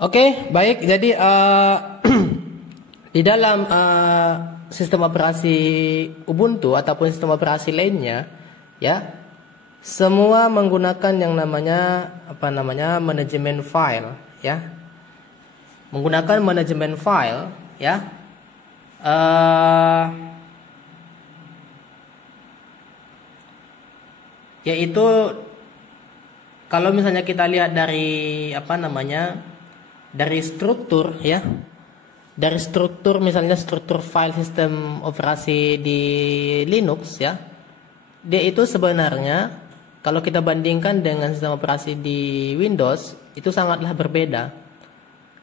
Oke, baik. Jadi di dalam sistem operasi Ubuntu ataupun sistem operasi lainnya, ya, semua menggunakan yang namanya manajemen file, ya. Menggunakan manajemen file, ya. Yaitu kalau misalnya kita lihat dari dari struktur, ya, dari struktur, misalnya struktur file sistem operasi di Linux, ya, dia itu sebenarnya kalau kita bandingkan dengan sistem operasi di Windows itu sangatlah berbeda.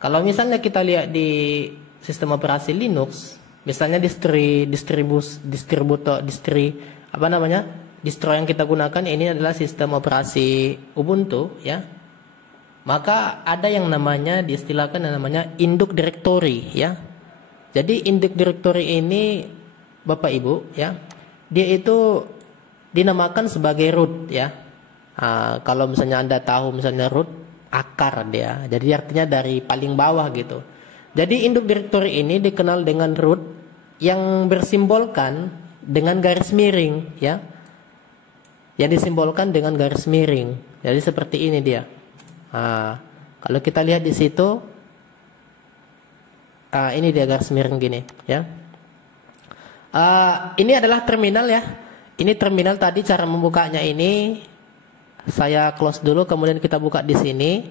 Kalau misalnya kita lihat di sistem operasi Linux, misalnya distro yang kita gunakan ini adalah sistem operasi Ubuntu, ya. Maka ada yang namanya diistilahkan yang namanya induk directory, ya. Jadi induk directory ini Bapak Ibu, ya, dia itu dinamakan sebagai root, ya. Kalau misalnya Anda tahu misalnya root, akar dia. Jadi artinya dari paling bawah gitu. Jadi induk directory ini dikenal dengan root yang bersimbolkan dengan garis miring, ya. Yang disimbolkan dengan garis miring. Jadi seperti ini dia. Kalau kita lihat di situ, ini dia garis miring gini, ya. Ini adalah terminal, ya. Ini terminal tadi cara membukanya ini saya close dulu, kemudian kita buka di sini.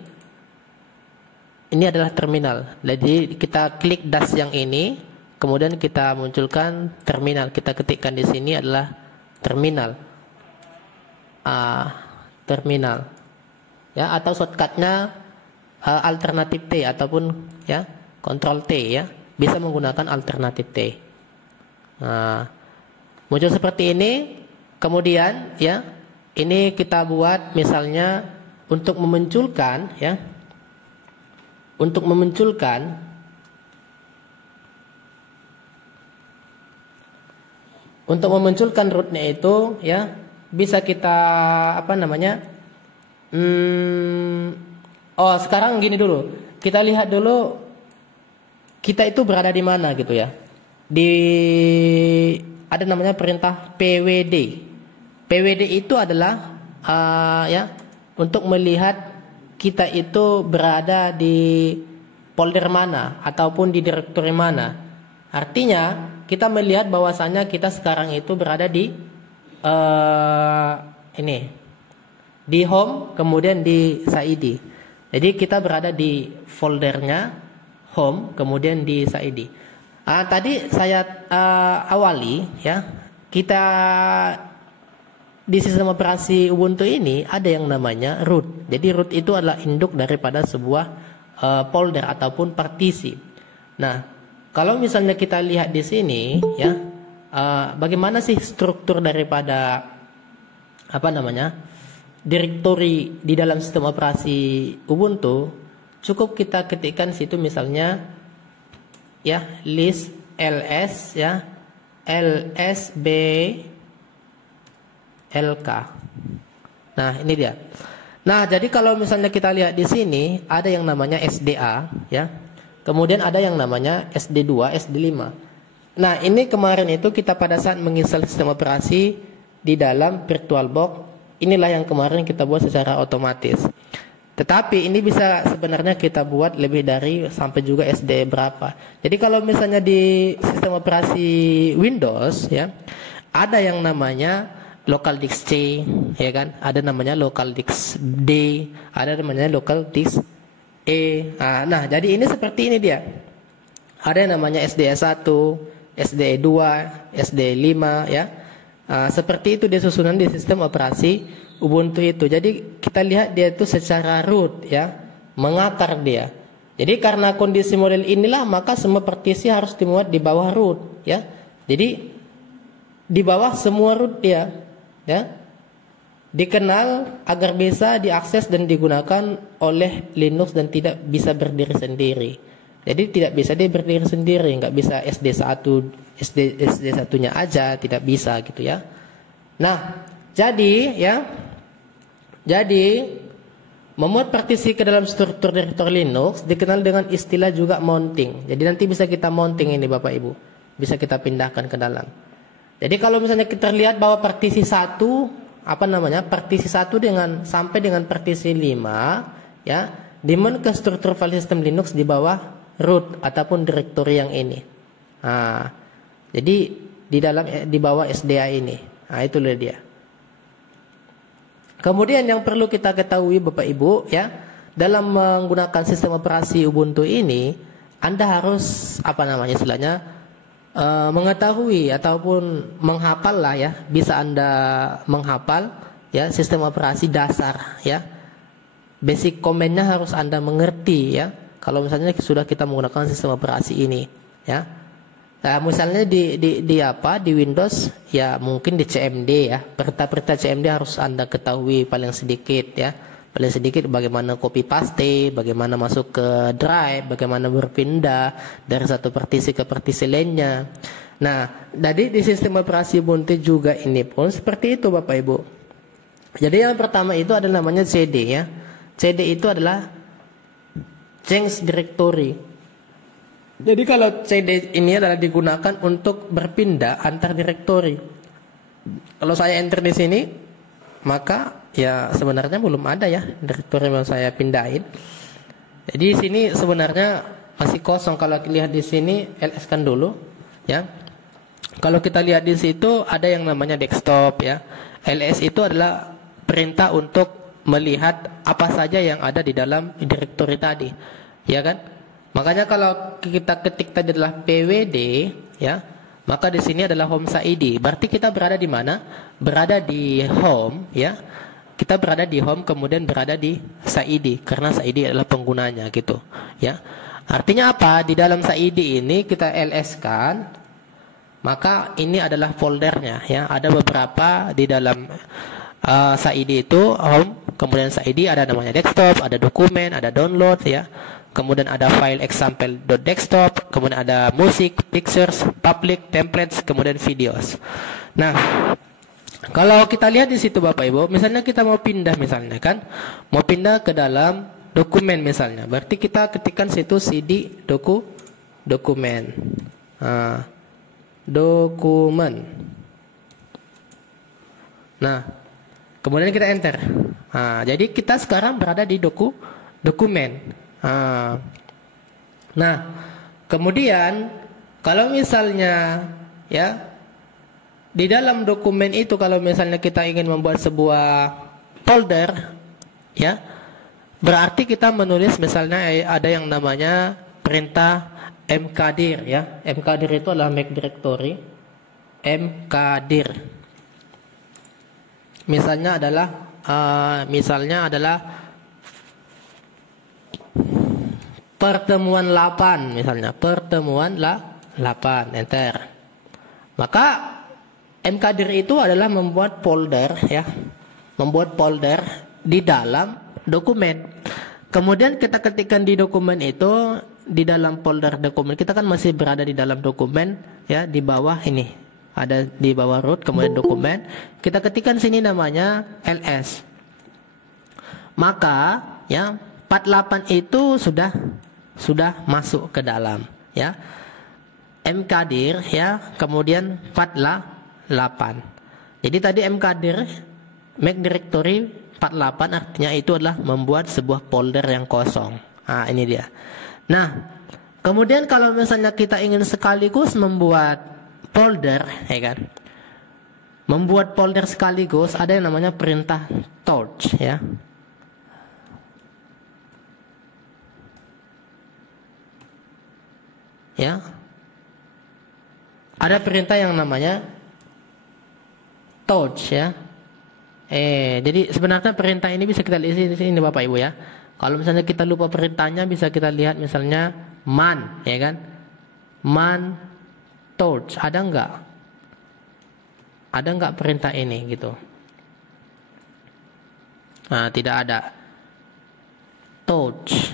Ini adalah terminal. Jadi kita klik dash yang ini, kemudian kita munculkan terminal. Kita ketikkan di sini adalah terminal. Terminal. Ya, atau shortcutnya alternatif T ataupun, ya, Ctrl T, ya, bisa menggunakan alternatif T. Muncul seperti ini. Kemudian, ya, ini kita buat misalnya untuk memunculkan, ya, untuk memunculkan rootnya itu, ya, bisa kita sekarang gini dulu. Kita lihat dulu kita itu berada di mana gitu, ya. Ada namanya perintah pwd. Pwd itu adalah ya, untuk melihat kita itu berada di folder mana ataupun di direktori mana. Artinya kita melihat bahwasanya kita sekarang itu berada di di home, kemudian di Saidi. Jadi kita berada di foldernya home, kemudian di Saidi. Tadi saya awali, ya, kita di sistem operasi Ubuntu ini ada yang namanya root. Jadi root itu adalah induk daripada sebuah folder ataupun partisi. Nah, kalau misalnya kita lihat di sini, ya, bagaimana sih struktur daripada direktori di dalam sistem operasi Ubuntu? Cukup kita ketikkan situ misalnya, ya, list ls, ya, lsb lk. Nah, ini dia. Nah, jadi kalau misalnya kita lihat di sini ada yang namanya sda, ya. Kemudian ada yang namanya sd2, sd5. Nah, ini kemarin itu kita pada saat menginstal sistem operasi di dalam VirtualBox, inilah yang kemarin kita buat secara otomatis. Tetapi ini bisa sebenarnya kita buat lebih dari sampai juga SD berapa. Jadi kalau misalnya di sistem operasi Windows, ya, ada yang namanya local disk C, ya kan? Ada namanya local disk D, ada namanya local disk E. Nah, jadi ini seperti ini dia. Ada yang namanya SDE1, SDE2, SDE5, ya. Seperti itu dia susunan di sistem operasi Ubuntu itu. Jadi kita lihat dia itu secara root, ya, mengakar dia. Jadi karena kondisi model inilah maka semua partisi harus dimuat di bawah root, ya. Jadi di bawah semua root dia, ya, dikenal agar bisa diakses dan digunakan oleh Linux dan tidak bisa berdiri sendiri. Jadi tidak bisa dia berdiri sendiri, nggak bisa SD1-nya aja, tidak bisa gitu, ya. Nah, jadi, ya, Memuat partisi ke dalam struktur direktori Linux dikenal dengan istilah juga mounting. Jadi nanti bisa kita mounting ini Bapak Ibu. Bisa kita pindahkan ke dalam. Jadi kalau misalnya kita lihat bahwa partisi 1, partisi 1 dengan sampai dengan partisi 5, ya, dimount ke struktur file system Linux di bawah root ataupun direktori yang ini. Nah, jadi di bawah SDA ini. Nah, itulah dia. Kemudian yang perlu kita ketahui Bapak Ibu, ya, dalam menggunakan sistem operasi Ubuntu ini, Anda harus istilahnya mengetahui ataupun menghafal lah ya, bisa Anda menghafal ya sistem operasi dasar ya. Basic command-nya harus Anda mengerti ya. Kalau misalnya sudah kita menggunakan sistem operasi ini ya. Nah, misalnya di Windows ya, mungkin di CMD ya. Perintah-perintah CMD harus Anda ketahui paling sedikit ya. Paling sedikit bagaimana copy paste, bagaimana masuk ke drive, bagaimana berpindah dari satu partisi ke partisi lainnya. Nah, jadi di sistem operasi Ubuntu juga ini pun seperti itu Bapak Ibu. Jadi yang pertama itu adalah namanya CD ya. CD itu adalah change directory. Jadi kalau CD ini adalah digunakan untuk berpindah antar direktori. Kalau saya enter di sini, maka ya sebenarnya belum ada ya direktori yang saya pindahin. Jadi di sini sebenarnya masih kosong. Kalau lihat di sini, ls kan dulu, ya. Kalau kita lihat di situ ada yang namanya desktop ya. ls itu adalah perintah untuk melihat apa saja yang ada di dalam direktori tadi, ya kan? Makanya kalau kita ketik tadi adalah pwd ya, maka di sini adalah home SAID. Berarti kita berada di mana? Berada di home ya. Kita berada di home kemudian berada di SAID karena SAID adalah penggunanya gitu ya. Artinya apa? Di dalam SAID ini kita ls kan, maka ini adalah foldernya ya. Ada beberapa di dalam SAID itu home, kemudian SAID ada namanya desktop, ada dokumen, ada download ya. Kemudian ada file example.desktop, kemudian ada musik, pictures, public, templates, kemudian videos. Nah, kalau kita lihat di situ Bapak Ibu, misalnya kita mau pindah misalnya kan, mau pindah ke dalam dokumen misalnya, berarti kita ketikkan situ cd dokumen, dokumen. Nah, kemudian kita enter. Nah, jadi kita sekarang berada di dokumen. Nah, kemudian kalau misalnya ya di dalam dokumen itu kalau misalnya kita ingin membuat sebuah folder ya, berarti kita menulis misalnya ada yang namanya perintah mkdir ya. Mkdir itu adalah make directory. Mkdir misalnya adalah pertemuan 8 misalnya, pertemuan 8, enter. Maka mkdir itu adalah membuat folder ya, membuat folder di dalam dokumen. Kemudian kita ketikkan di dokumen itu, di dalam folder dokumen kita kan masih berada di dalam dokumen ya, di bawah ini ada di bawah root, kemudian dokumen. Kita ketikkan sini namanya ls. Maka ya 48 itu sudah masuk ke dalam ya. Mkdir ya, kemudian 48. Jadi tadi mkdir make directory 48 artinya itu adalah membuat sebuah folder yang kosong. Nah, ini dia. Nah, kemudian kalau misalnya kita ingin sekaligus membuat folder ya kan. Membuat folder sekaligus ada yang namanya perintah torch ya. Ya, ada perintah yang namanya touch ya. Jadi sebenarnya perintah ini bisa kita lihat di sini Bapak Ibu ya. Kalau misalnya kita lupa perintahnya bisa kita lihat misalnya man ya kan. Man touch ada enggak? Ada enggak perintah ini gitu? Nah, tidak ada. Touch.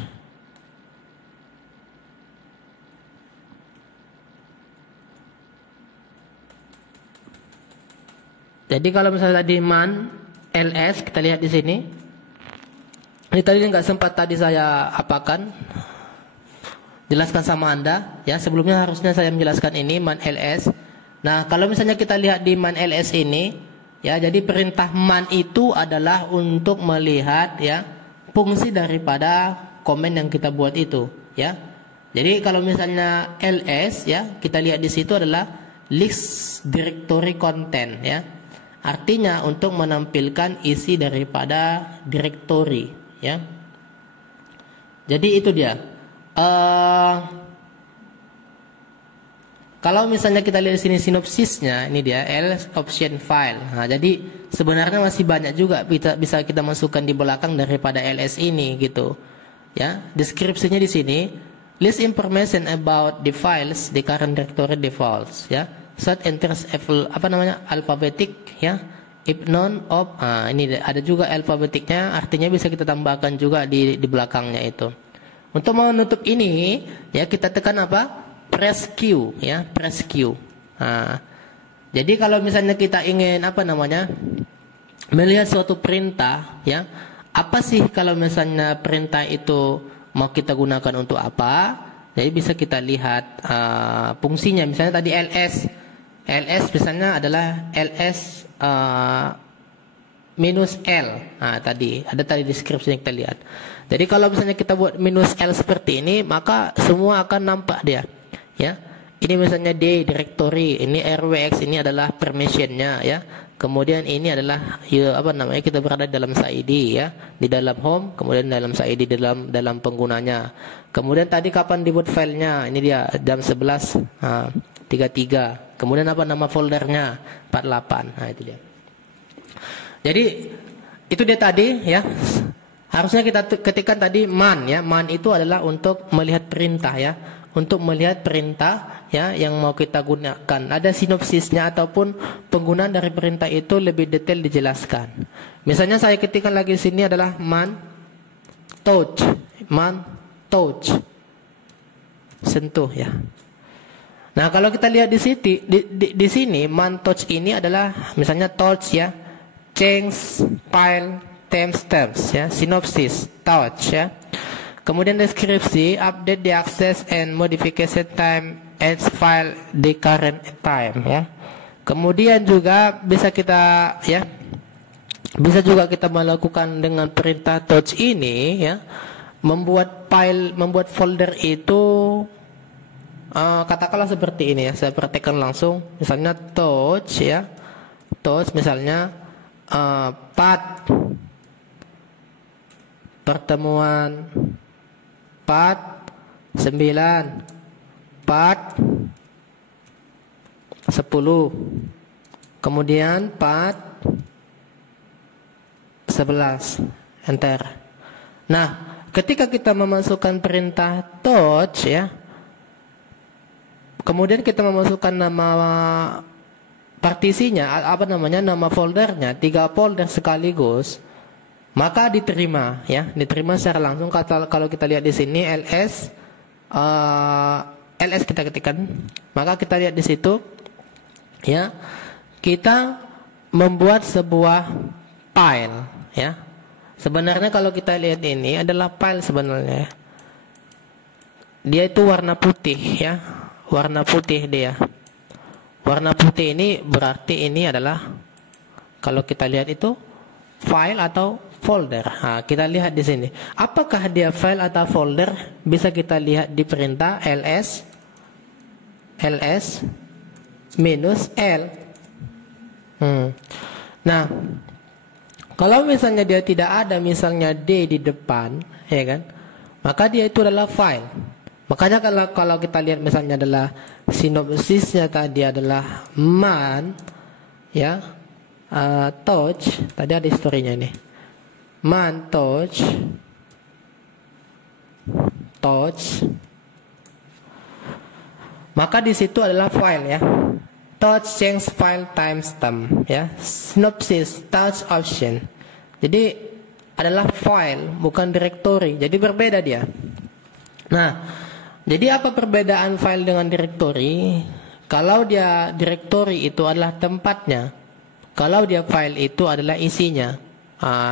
Jadi kalau misalnya tadi man ls kita lihat di sini. Ini tadi nggak sempat tadi saya apakan, jelaskan sama Anda. Ya, sebelumnya harusnya saya menjelaskan ini man ls. Nah, kalau misalnya kita lihat di man ls ini, ya, jadi perintah man itu adalah untuk melihat ya fungsi daripada komen yang kita buat itu, ya. Jadi kalau misalnya ls, ya, kita lihat di situ adalah list directory content, ya. Artinya untuk menampilkan isi daripada directory, ya. Jadi itu dia. Kalau misalnya kita lihat di sini sinopsisnya, ini dia ls option file. Nah, jadi sebenarnya masih banyak juga bisa kita masukkan di belakang daripada ls ini gitu. Ya, deskripsinya di sini list information about the files the current directory defaults, ya. Set enters alphabetic, ya. If none of ini ada juga alfabetiknya, artinya bisa kita tambahkan juga di belakangnya itu. Untuk menutup ini, ya, kita tekan apa? Press Q, ya, press Q. Nah, jadi kalau misalnya kita ingin melihat suatu perintah, ya, apa sih kalau misalnya perintah itu mau kita gunakan untuk apa? Jadi bisa kita lihat fungsinya. Misalnya tadi ls misalnya adalah ls minus L. Nah, tadi deskripsinya kita lihat. Jadi kalau misalnya kita buat minus L seperti ini, maka semua akan nampak dia. Ya, ini misalnya D directory, ini RWX, ini adalah permissionnya, ya. Kemudian ini adalah kita berada dalam SID, ya, di dalam home, kemudian dalam SID dalam penggunanya. Kemudian tadi kapan dibuat filenya, ini dia jam 11.33. Kemudian nama foldernya 48. Nah, itu dia. Jadi itu dia tadi, ya. Harusnya kita ketikkan tadi man, ya. Man itu adalah untuk melihat perintah, ya. Untuk melihat perintah, ya, yang mau kita gunakan. Ada sinopsisnya ataupun penggunaan dari perintah itu lebih detail dijelaskan. Misalnya saya ketikkan lagi sini adalah man touch, sentuh, ya. Nah, kalau kita lihat di sini man touch ini adalah misalnya touch, ya, change file timestamps, ya, sinopsis touch, ya. Kemudian deskripsi, update the access and modification time as file the current time, ya. Kemudian juga bisa kita melakukan dengan perintah touch ini, ya, membuat folder itu katakanlah seperti ini, ya. Saya praktekkan langsung. Misalnya touch, ya. Touch misalnya path pertemuan part 9 part 10, kemudian part 11, enter. Nah, ketika kita memasukkan perintah touch, ya, kemudian kita memasukkan nama partisinya, nama foldernya, 3 folder sekaligus, maka diterima, ya, diterima secara langsung. Kalau kita lihat di sini ls kita ketikkan, maka kita lihat di situ, ya, kita membuat sebuah file, ya. Sebenarnya kalau kita lihat ini adalah file sebenarnya. Dia itu warna putih, ya, warna putih dia. Warna putih ini berarti ini adalah, kalau kita lihat itu file atau folder. Nah, kita lihat di sini. Apakah dia file atau folder? Bisa kita lihat di perintah ls minus L. Nah, kalau misalnya dia tidak ada misalnya D di depan, ya kan? Maka dia itu adalah file. Makanya kalau kita lihat misalnya adalah sinopsisnya tadi adalah man, ya, touch, tadi ada historinya nih. Man touch, maka di situ adalah file, ya. Touch change file timestamp, ya. Synopsis touch option. Jadi adalah file, bukan directory. Jadi berbeda dia. Nah, jadi apa perbedaan file dengan directory? Kalau dia directory itu adalah tempatnya, kalau dia file itu adalah isinya.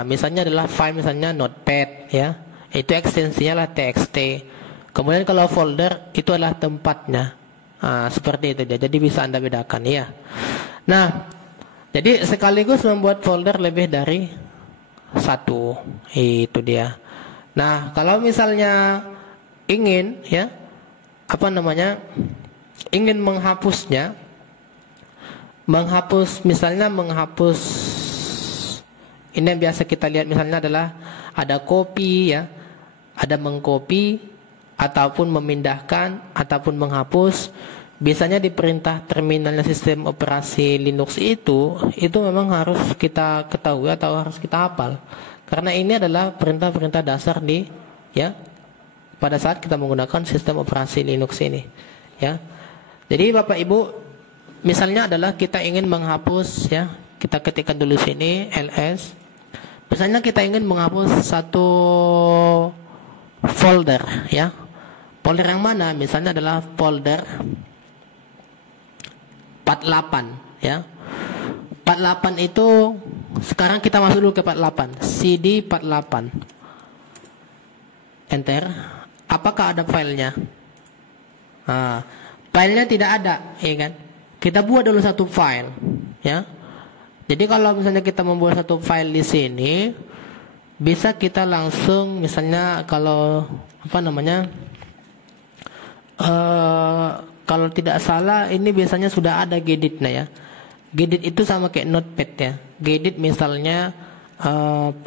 Misalnya adalah file misalnya notepad ya, itu ekstensinya lah txt. Kemudian kalau folder itu adalah tempatnya. Seperti itu dia. Jadi bisa Anda bedakan ya. Nah, jadi sekaligus membuat folder lebih dari satu. Itu dia. Nah, kalau misalnya ingin ya, ingin menghapusnya, misalnya menghapus ini yang biasa kita lihat misalnya adalah ada copy ya, ada mengcopy ataupun memindahkan ataupun menghapus. Biasanya di perintah terminalnya sistem operasi Linux itu memang harus kita ketahui atau harus kita hafal. Karena ini adalah perintah-perintah dasar pada saat kita menggunakan sistem operasi Linux ini ya. Jadi Bapak Ibu, misalnya adalah kita ingin menghapus ya, kita ketikkan dulu sini ls. Misalnya kita ingin menghapus satu folder ya. Folder yang mana? Misalnya adalah folder 48 ya. 48 itu sekarang kita masuk dulu ke 48. CD 48. Enter. Apakah ada filenya? Filenya tidak ada, ya kan? Kita buat dulu satu file ya. Jadi kalau misalnya kita membuat satu file di sini, bisa kita langsung misalnya kalau kalau tidak salah ini biasanya sudah ada geditnya ya. Gedit itu sama kayak notepad ya. Gedit misalnya 48.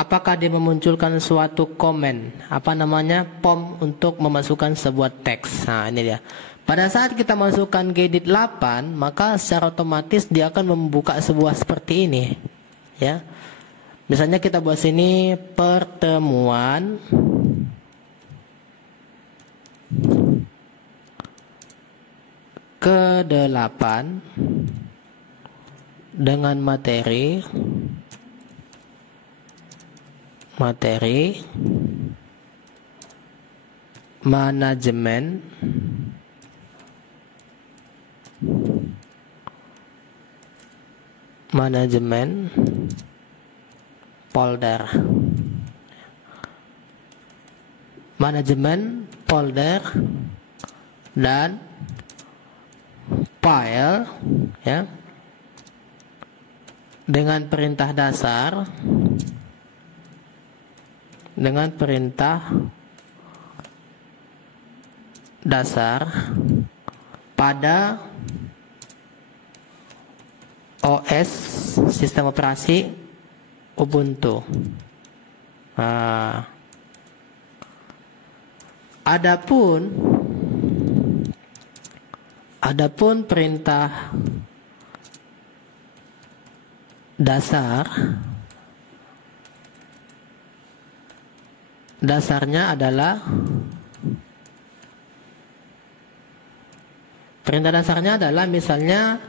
Apakah dia memunculkan suatu komen, POM untuk memasukkan sebuah teks. Nah, ini dia. Pada saat kita masukkan gedit 8, maka secara otomatis dia akan membuka sebuah seperti ini. Ya. Misalnya kita buat sini pertemuan ke-8 dengan materi manajemen folder. Manajemen folder dan file ya. Dengan perintah dasar pada OS sistem operasi Ubuntu. Adapun perintah dasarnya adalah misalnya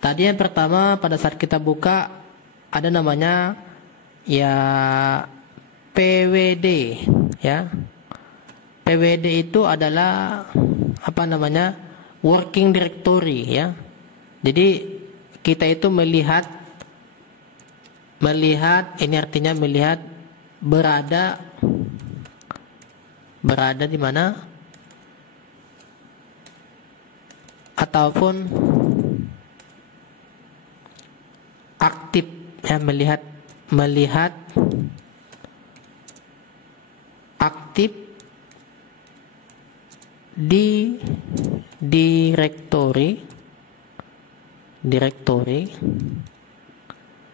tadi yang pertama pada saat kita buka ada namanya ya PWD ya. PWD itu adalah working directory ya. Jadi kita itu melihat ini artinya melihat berada di mana ataupun aktif ya, melihat aktif di direktori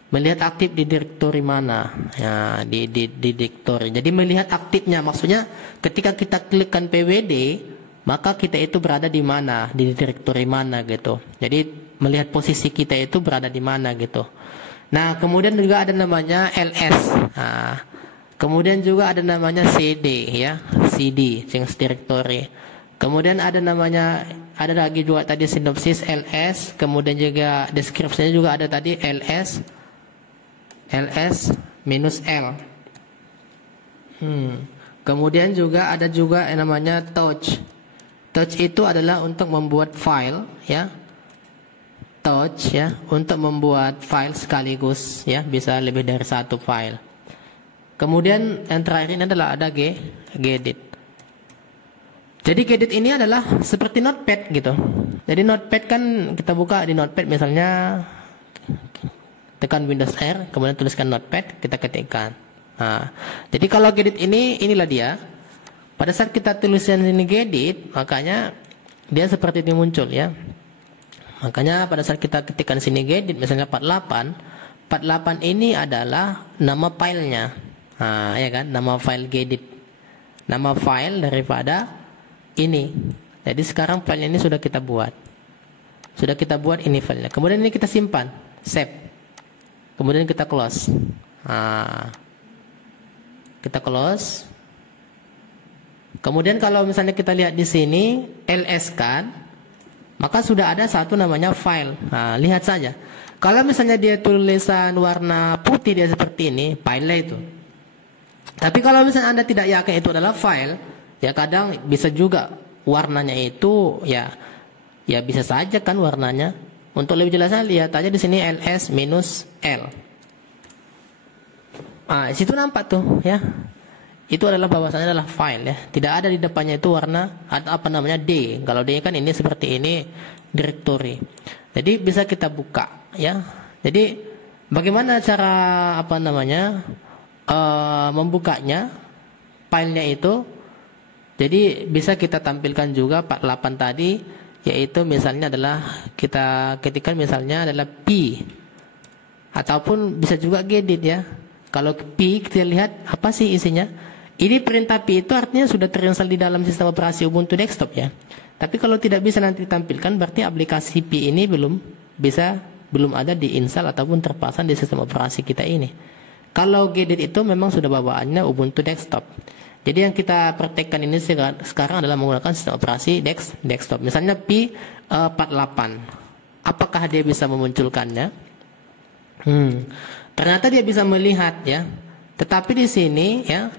melihat aktif di direktori mana ya, di direktori. Jadi melihat aktifnya, maksudnya ketika kita klikkan PWD maka kita itu berada di mana, di direktori mana gitu. Jadi melihat posisi kita itu berada di mana gitu. Nah kemudian juga ada namanya LS. Kemudian juga ada namanya CD ya, CD change directory. Kemudian ada lagi juga tadi sinopsis LS. Kemudian juga deskripsinya juga ada tadi LS minus L. Kemudian juga ada juga yang namanya touch Touch itu adalah untuk membuat file, ya. Touch, ya, untuk membuat file sekaligus, ya, bisa lebih dari satu file. Kemudian yang terakhir ini adalah ada gedit. Jadi gedit ini adalah seperti notepad gitu. Jadi notepad kan kita buka di notepad misalnya, tekan Windows R, kemudian tuliskan notepad, kita ketikkan. Nah, jadi kalau gedit ini, inilah dia. Pada saat kita tuliskan ini gedit, makanya dia seperti ini muncul, ya. Makanya pada saat kita ketikkan sini gedit, misalnya 48 ini adalah nama filenya. Nah, ya kan, nama file gedit, nama file daripada ini. Jadi sekarang filenya ini sudah kita buat, ini filenya. Kemudian ini kita simpan, save. Kemudian kita close. Nah, kita close. Kemudian kalau misalnya kita lihat di sini ls kan, maka sudah ada satu namanya file. Nah, lihat saja. Kalau misalnya dia tulisan warna putih dia seperti ini, file itu. Tapi kalau misalnya Anda tidak yakin itu adalah file, ya kadang bisa juga warnanya itu ya bisa saja kan warnanya. Untuk lebih jelasnya lihat aja di sini ls-l. Ah, situ nampak tuh, ya. Itu adalah bahwasannya adalah file, ya. Tidak ada di depannya itu warna atau apa namanya D. Kalau D kan ini seperti ini directory. Jadi bisa kita buka, ya. Jadi bagaimana cara apa namanya membukanya filenya itu? Jadi bisa kita tampilkan juga 48 tadi, yaitu misalnya adalah kita ketikkan misalnya adalah P, ataupun bisa juga gedit, ya. Kalau P kita lihat apa sih isinya. Ini perintah P itu artinya sudah terinstall di dalam sistem operasi Ubuntu desktop, ya. Tapi kalau tidak bisa nanti ditampilkan, berarti aplikasi P ini belum ada diinstal ataupun terpasang di sistem operasi kita ini. Kalau gedit itu memang sudah bawaannya Ubuntu desktop. Jadi yang kita praktekkan ini sekarang adalah menggunakan sistem operasi desktop. Misalnya P48. Apakah dia bisa memunculkannya? Ternyata dia bisa melihat, ya. Tetapi di sini, ya,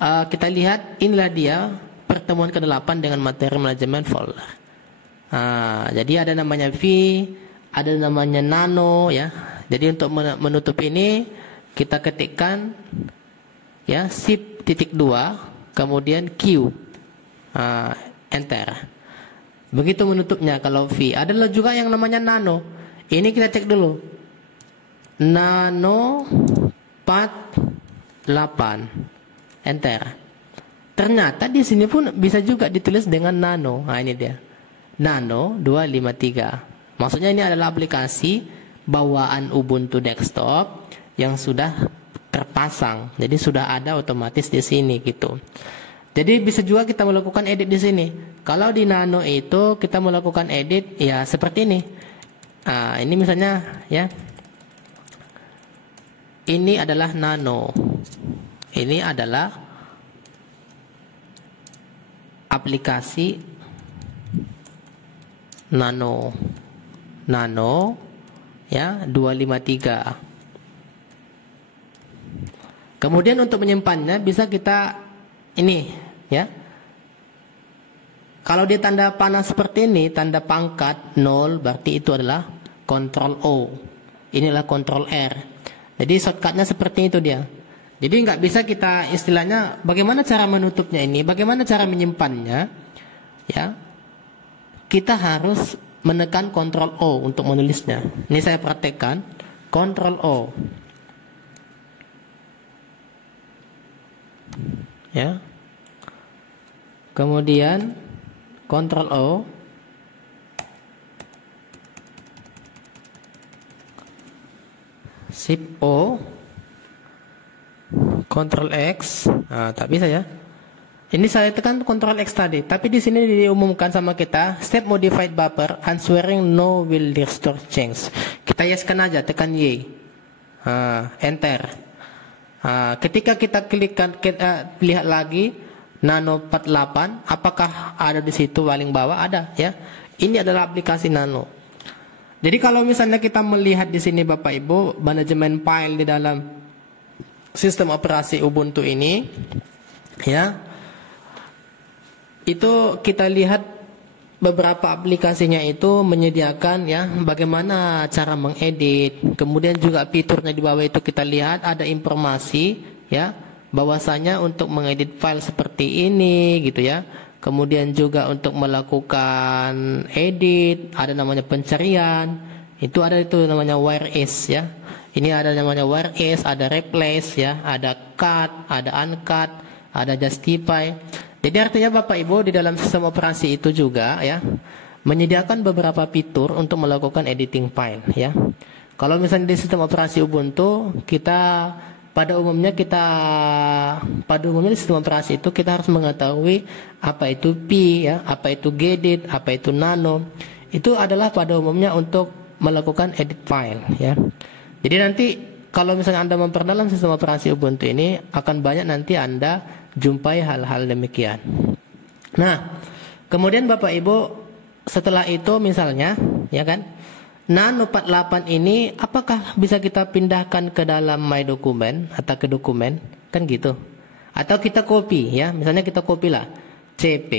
kita lihat inilah dia pertemuan ke-8 dengan materi manajemen folder. Jadi ada namanya V, ada namanya nano, ya. Jadi untuk menutup ini kita ketikkan, ya, shift.2 kemudian Q, enter. Begitu menutupnya. Kalau V adalah juga yang namanya nano. Ini kita cek dulu. Nano 48. Enter. Ternyata di sini pun bisa juga ditulis dengan nano. Nah, ini dia. Nano 253. Maksudnya ini adalah aplikasi bawaan Ubuntu desktop yang sudah terpasang. Jadi sudah ada otomatis di sini gitu. Jadi bisa juga kita melakukan edit di sini. Kalau di nano itu kita melakukan edit ya seperti ini. Nah, ini misalnya, ya. Ini adalah nano. Ini adalah aplikasi nano, ya, 253. Kemudian untuk menyimpannya bisa kita ini, ya. Kalau di tanda panah seperti ini, tanda pangkat 0, berarti itu adalah Ctrl O. Inilah Ctrl R. Jadi shortcutnya seperti itu dia. Jadi nggak bisa kita istilahnya bagaimana cara menutupnya ini, bagaimana cara menyimpannya, ya. Kita harus menekan Ctrl O untuk menulisnya. Ini saya praktekkan, Ctrl O, ya. Kemudian Ctrl O, Shift O, Ctrl X. Nah, tak bisa, ya. Ini saya tekan Ctrl X tadi, tapi di sini diumumkan sama kita step modified buffer answering no will restore change. Kita yeskan aja, tekan Y. Enter. Ketika kita klikkan, kita lihat lagi nano 48, apakah ada di situ paling bawah? Ada, ya. Ini adalah aplikasi nano. Jadi kalau misalnya kita melihat di sini Bapak Ibu, manajemen file di dalam sistem operasi Ubuntu ini, ya, itu kita lihat beberapa aplikasinya itu menyediakan ya bagaimana cara mengedit. Kemudian juga fiturnya di bawah itu kita lihat ada informasi ya bahwasanya untuk mengedit file seperti ini gitu ya. Kemudian juga untuk melakukan edit ada namanya pencarian. Itu ada itu namanya where is ya. Ini ada namanya where is, ada replace ya, ada cut, ada uncut, ada justify. Jadi artinya Bapak Ibu di dalam sistem operasi itu juga ya menyediakan beberapa fitur untuk melakukan editing file ya. Kalau misalnya di sistem operasi Ubuntu pada umumnya di sistem operasi itu kita harus mengetahui apa itu Pi ya, apa itu Gedit, apa itu Nano. Itu adalah pada umumnya untuk melakukan edit file ya. Jadi nanti kalau misalnya Anda memperdalam sistem operasi Ubuntu ini akan banyak nanti Anda jumpai hal-hal demikian. Nah, kemudian Bapak Ibu setelah itu misalnya ya kan Nano 48 ini apakah bisa kita pindahkan ke dalam My Document atau ke dokumen kan gitu, atau kita copy ya, misalnya kita copy lah CP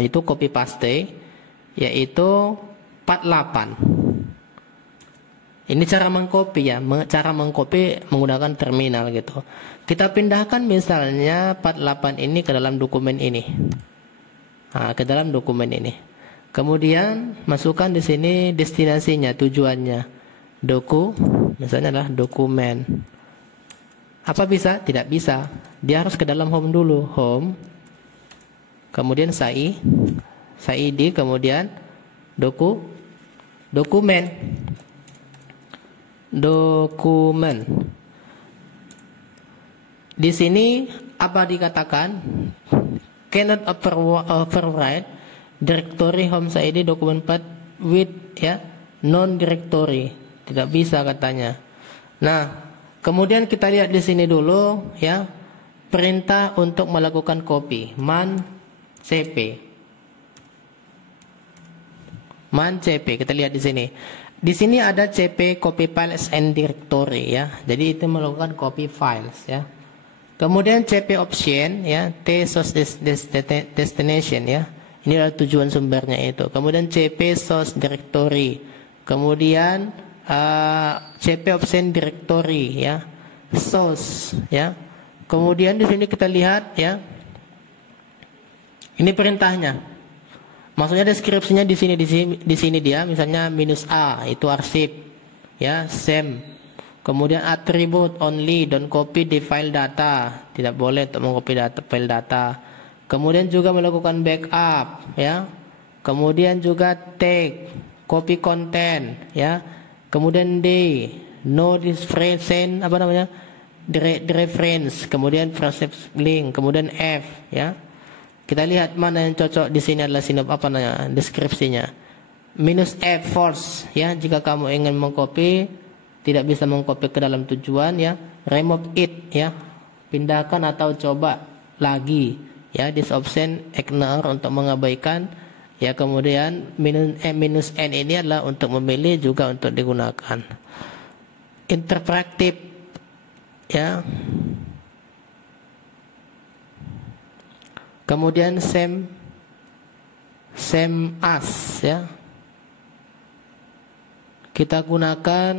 itu copy paste yaitu 48. Ini cara mengcopy ya, cara mengcopy menggunakan terminal gitu. Kita pindahkan misalnya 48 ini ke dalam dokumen ini. Ke dalam dokumen ini. Kemudian masukkan di sini destinasinya, tujuannya. Misalnya adalah dokumen. Apa bisa? Tidak bisa. Dia harus ke dalam home dulu, home. Kemudian SAID, kemudian dokumen. Di sini apa dikatakan? Cannot override directory home SAID document path with ya non directory. Tidak bisa katanya. Nah, kemudian kita lihat di sini dulu ya perintah untuk melakukan copy man cp. Kita lihat di sini. Di sini ada CP copy files and directory ya. Jadi itu melakukan copy files ya. Kemudian CP option ya, T source destination ya. Ini adalah tujuan sumbernya itu. Kemudian CP source directory. Kemudian CP option directory ya. Source ya. Kemudian di sini kita lihat ya. Ini perintahnya. Maksudnya deskripsinya di sini dia misalnya -a itu arsip ya, same. Kemudian attribute only, don't copy the file data. Tidak boleh untuk mengcopy file data. Kemudian juga melakukan backup ya. Kemudian juga tag, copy content ya. Kemudian no reference the reference, kemudian process link, kemudian F ya. Kita lihat mana yang cocok di sini adalah deskripsinya. -F force ya, jika kamu ingin mengcopy tidak bisa mengcopy ke dalam tujuan ya. Remove it ya, pindahkan atau coba lagi ya. This option ignore untuk mengabaikan ya. Kemudian -n ini adalah untuk memilih juga untuk digunakan. Interpretive ya. Kemudian same as ya. Kita gunakan.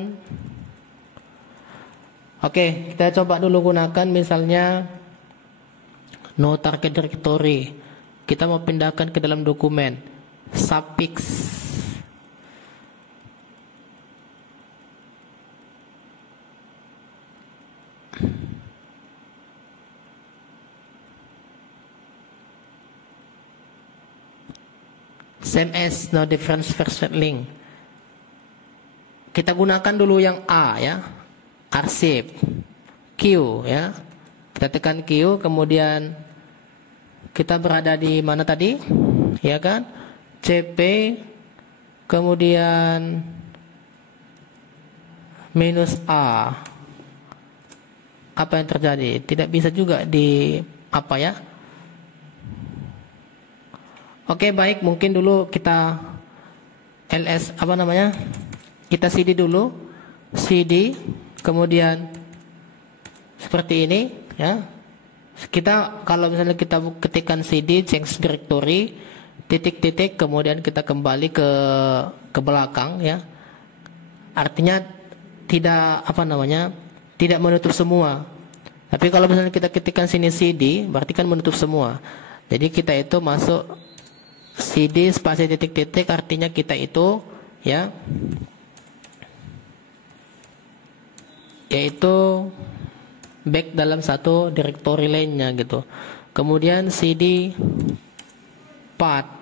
Oke, kita coba dulu gunakan misalnya no target directory. Kita mau pindahkan ke dalam dokumen suffix. Same as no difference versus link. Kita gunakan dulu yang A ya, arsip. Q ya, kita tekan Q, kemudian kita berada di mana tadi ya kan, CP, kemudian -A. Apa yang terjadi? Tidak bisa juga di apa ya. Oke, baik, mungkin dulu kita ls kita cd dulu, cd, kemudian seperti ini ya. Kita kalau misalnya kita ketikkan cd change directory, titik-titik, kemudian kita kembali ke belakang ya. Artinya tidak tidak menutup semua. Tapi kalau misalnya kita ketikkan sini CD, berarti kan menutup semua. Jadi kita itu masuk CD spasi titik-titik, artinya kita itu ya, yaitu back dalam satu directory lainnya gitu. Kemudian CD path,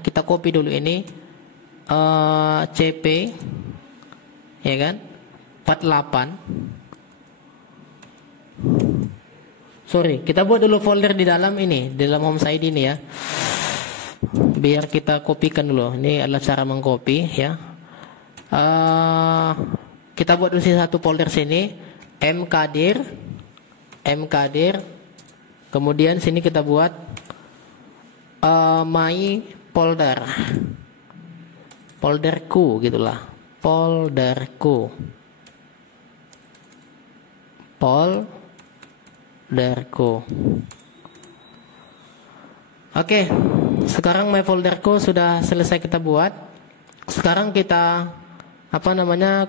kita copy dulu ini CP ya kan, 48. Sorry, kita buat dulu folder di dalam ini, di dalam home side ini ya. Biar kita kopikan dulu. Ini adalah cara mengcopy ya. Kita buat dulu satu folder sini, mkdir. Kemudian sini kita buat my folderku gitulah. Folderku. Oke, sekarang my folderku sudah selesai kita buat. Sekarang kita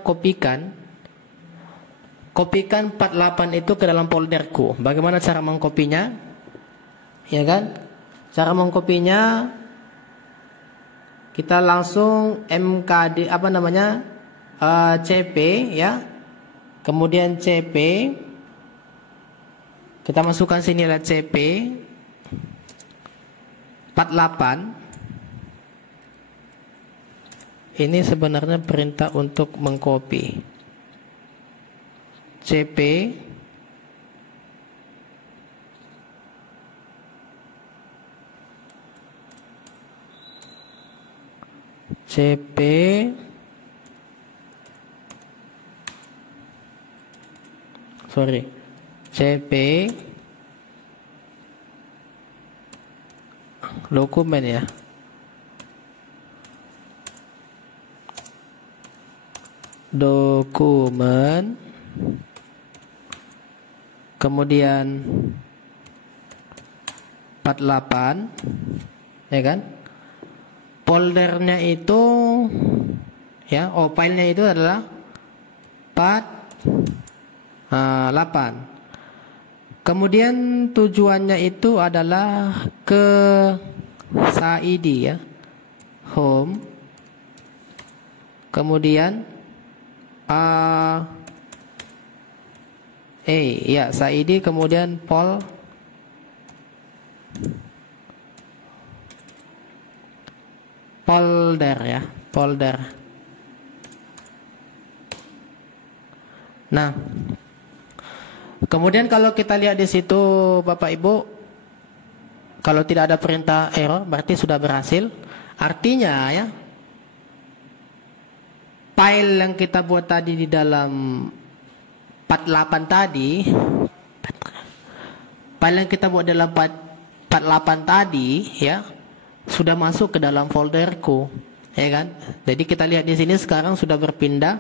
kopikan 48 itu ke dalam folderku. Bagaimana cara mengkopinya? Ya kan? Cara mengkopinya kita langsung mkd cp ya. Kemudian cp kita masukkan sini adalah cp 48. Ini sebenarnya perintah untuk mengcopy. CP dokumen ya. Dokumen, kemudian 48 ya kan. Foldernya itu ya, filenya itu adalah 48. Kemudian tujuannya itu adalah ke SAID ya, home. Kemudian ya SAID, kemudian folder ya, folder. Nah, kemudian kalau kita lihat di situ Bapak Ibu, kalau tidak ada perintah error berarti sudah berhasil. Artinya ya, file yang kita buat tadi di dalam 48 tadi, file yang kita buat dalam 48 tadi ya, sudah masuk ke dalam folderku, ya kan? Jadi kita lihat di sini sekarang sudah berpindah.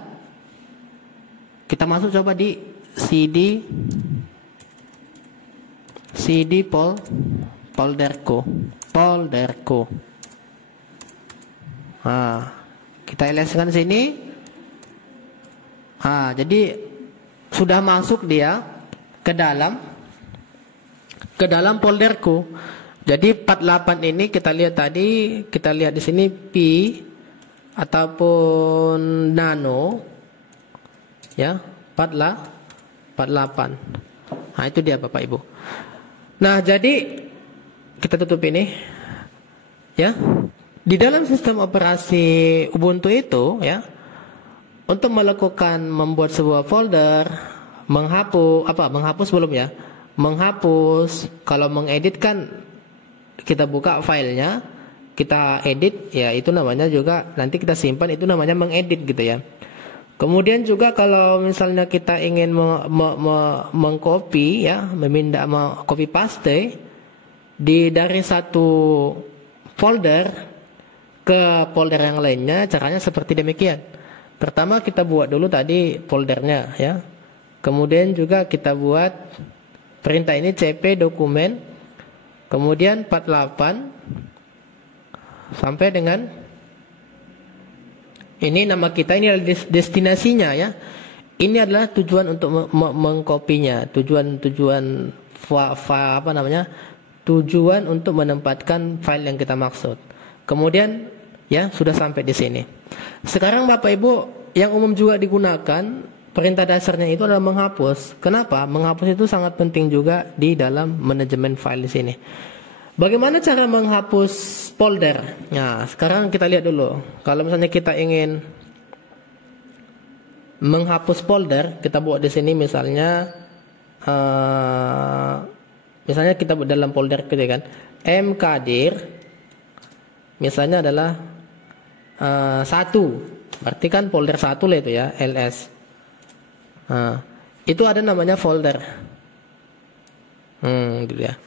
Kita masuk coba di CD folderku. Nah, kita eleskan sini. Jadi sudah masuk dia ke dalam folderku. Jadi 48 ini kita lihat tadi, kita lihat di sini P ataupun nano ya, 48. Nah, itu dia Bapak Ibu. Nah, jadi kita tutup ini ya. Di dalam sistem operasi Ubuntu itu ya, untuk melakukan membuat sebuah folder, menghapus belum ya? Menghapus, kalau mengedit kan kita buka filenya, kita edit ya, itu namanya juga nanti kita simpan, itu namanya mengedit gitu ya. Kemudian juga kalau misalnya kita ingin mengcopy ya, copy paste dari satu folder ke folder yang lainnya, caranya seperti demikian. Pertama kita buat dulu tadi foldernya ya. Kemudian juga kita buat perintah ini cp dokumen kemudian 48 sampai dengan ini nama kita, ini adalah destinasinya ya. Ini adalah tujuan untuk mengkopinya, tujuan apa namanya? Tujuan untuk menempatkan file yang kita maksud. Kemudian ya sudah sampai di sini. Sekarang Bapak Ibu, yang umum juga digunakan perintah dasarnya itu adalah menghapus. Kenapa? Menghapus itu sangat penting juga di dalam manajemen file di sini. Bagaimana cara menghapus folder? Nah, sekarang kita lihat dulu. Kalau misalnya kita ingin menghapus folder, kita buat di sini misalnya misalnya kita buat dalam folder gitu kan. mkdir misalnya adalah 1. Berarti kan folder 1 lah itu ya, ls. Itu ada namanya folder. Gitu ya.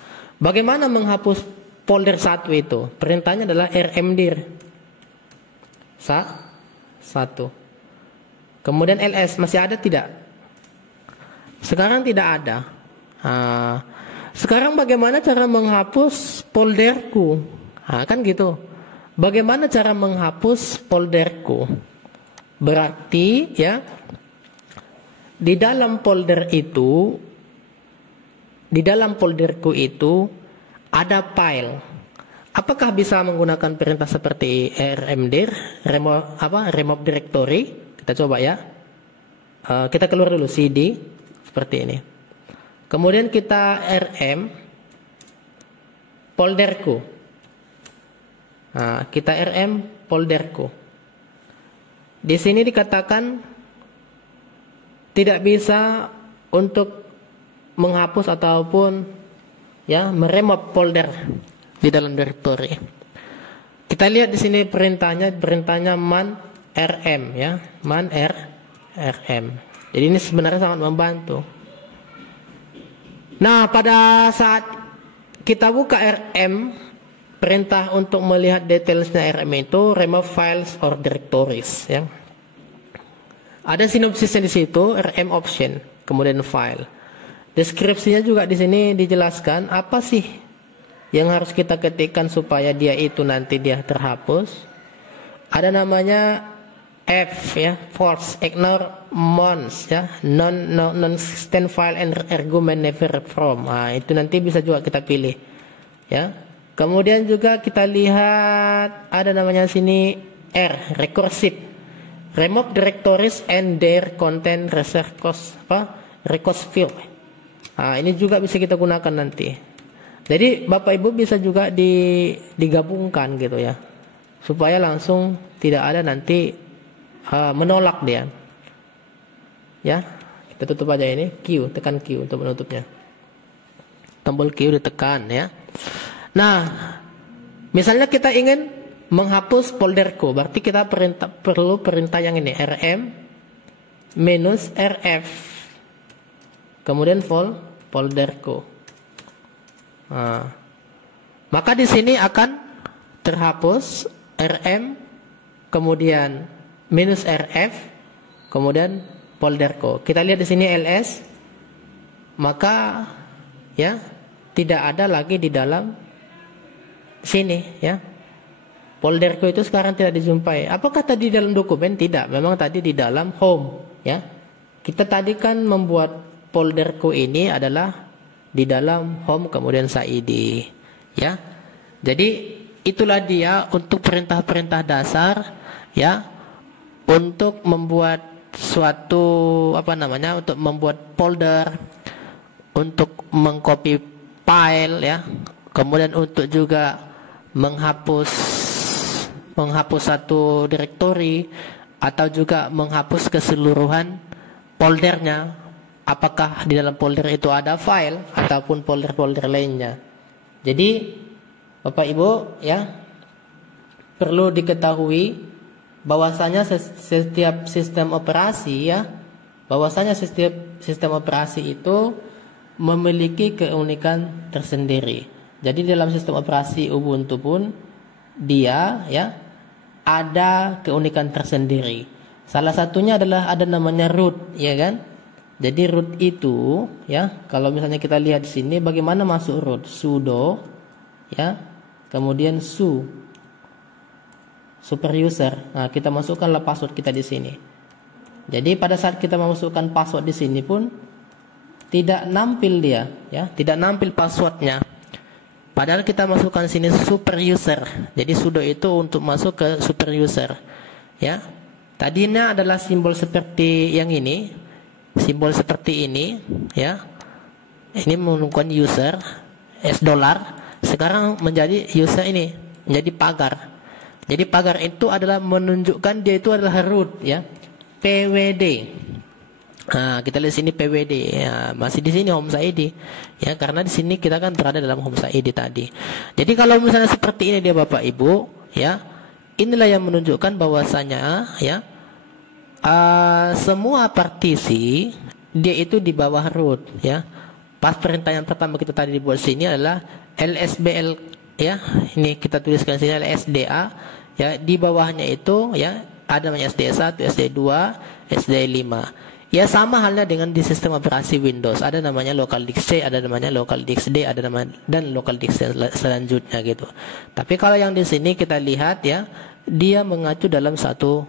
Bagaimana menghapus folder 1 itu? Perintahnya adalah rmdir 1. Kemudian ls masih ada tidak? Sekarang tidak ada. Sekarang bagaimana cara menghapus folderku? Kan gitu. Bagaimana cara menghapus folderku? Berarti ya, di dalam folder itu, di dalam folderku itu ada file. Apakah bisa menggunakan perintah seperti rmdir, remove directory? Kita coba ya. Kita keluar dulu cd seperti ini. Kemudian kita rm folderku. Kita rm folderku. Di sini dikatakan tidak bisa untuk menghapus ataupun ya meremove folder di dalam directory. Kita lihat di sini perintahnya man rm ya, man rm. Jadi ini sebenarnya sangat membantu. Nah, pada saat kita buka rm, perintah untuk melihat detailsnya rm itu remove files or directories ya. Ada sinopsisnya di situ, rm option, kemudian file. Deskripsinya juga di sini dijelaskan apa sih yang harus kita ketikkan supaya dia itu nanti dia terhapus. Ada namanya F ya, force, ignore, mons ya, non extend file and argument never from. Itu nanti bisa juga kita pilih ya. Kemudian juga kita lihat ada namanya sini R, recursive, remove directories and their content records field. Ini juga bisa kita gunakan nanti. Jadi Bapak Ibu bisa juga digabungkan gitu ya, supaya langsung tidak ada nanti menolak dia. Ya, kita tutup aja ini. Q, tekan Q untuk menutupnya. Tombol Q ditekan ya. Nah, misalnya kita ingin menghapus folderku, berarti kita perlu perintah yang ini, rm -rf, kemudian folderku. Maka di sini akan terhapus rm, kemudian -rf, kemudian folderku. Kita lihat di sini ls, maka ya tidak ada lagi di dalam sini ya. Folderku itu sekarang tidak dijumpai. Apakah tadi dalam dokumen? Tidak, memang tadi di dalam home ya. Kita tadi kan membuat folderku ini adalah di dalam home kemudian saidi ya. Jadi itulah dia untuk perintah-perintah dasar ya, untuk membuat suatu untuk membuat folder, untuk mengcopy file ya, kemudian untuk juga menghapus satu directory atau juga menghapus keseluruhan foldernya, apakah di dalam folder itu ada file ataupun folder-folder lainnya. Jadi Bapak Ibu ya, perlu diketahui bahwasanya setiap sistem operasi ya, bahwasanya setiap sistem operasi itu memiliki keunikan tersendiri. Jadi dalam sistem operasi Ubuntu pun dia ya ada keunikan tersendiri. Salah satunya adalah ada namanya root ya kan. Jadi root itu ya, kalau misalnya kita lihat di sini bagaimana masuk root, sudo ya. Kemudian super user. Nah, kita masukkanlah password kita di sini. Jadi pada saat kita memasukkan password di sini pun tidak nampil dia, ya, tidak nampil passwordnya. Padahal kita masukkan sini super user. Jadi sudo itu untuk masuk ke super user, ya. Tadinya adalah simbol seperti yang ini, simbol seperti ini, ya. Ini menunjukkan user $. Sekarang menjadi user ini, menjadi pagar. Jadi pagar itu adalah menunjukkan dia itu adalah root, ya. PWD. Nah, kita lihat sini PWD, ya, masih di sini Homes ID, ya, karena di sini kita kan berada dalam Homes ID tadi. Jadi kalau misalnya seperti ini dia Bapak Ibu, ya, inilah yang menunjukkan bahwasanya, ya, semua partisi dia itu di bawah root, ya. Pas perintah yang pertama kita tadi dibuat sini adalah LSBL, ya, ini kita tuliskan sini LSDA, ya, di bawahnya itu, ya, ada namanya SD1, SD2, SD5. Ya, sama halnya dengan di sistem operasi Windows. Ada namanya local disk C, ada namanya local disk D, ada nama dan local disk selanjutnya gitu. Tapi kalau yang di sini kita lihat, ya, dia mengacu dalam satu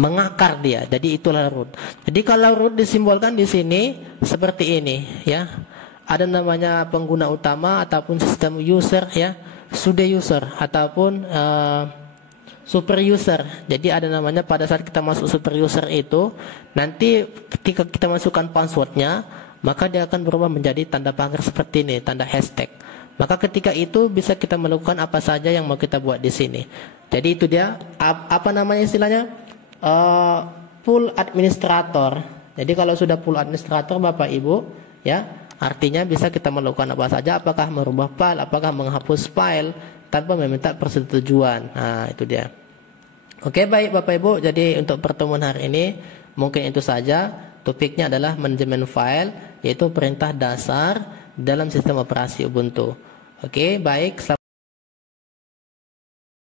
mengakar dia. Jadi itulah root. Jadi kalau root disimbolkan di sini seperti ini, ya. Ada namanya pengguna utama ataupun sistem user, ya, sudo user ataupun super user. Jadi ada namanya pada saat kita masuk super user itu, nanti ketika kita masukkan passwordnya, maka dia akan berubah menjadi tanda pagar seperti ini, tanda hashtag. Maka ketika itu bisa kita melakukan apa saja yang mau kita buat di sini. Jadi itu dia apa namanya istilahnya, full administrator. Jadi kalau sudah full administrator Bapak Ibu, ya, artinya bisa kita melakukan apa saja, apakah merubah file, apakah menghapus file tanpa meminta persetujuan. Nah, itu dia. Oke, baik Bapak Ibu. Jadi untuk pertemuan hari ini mungkin itu saja. Topiknya adalah manajemen file, yaitu perintah dasar dalam sistem operasi Ubuntu. Oke, baik.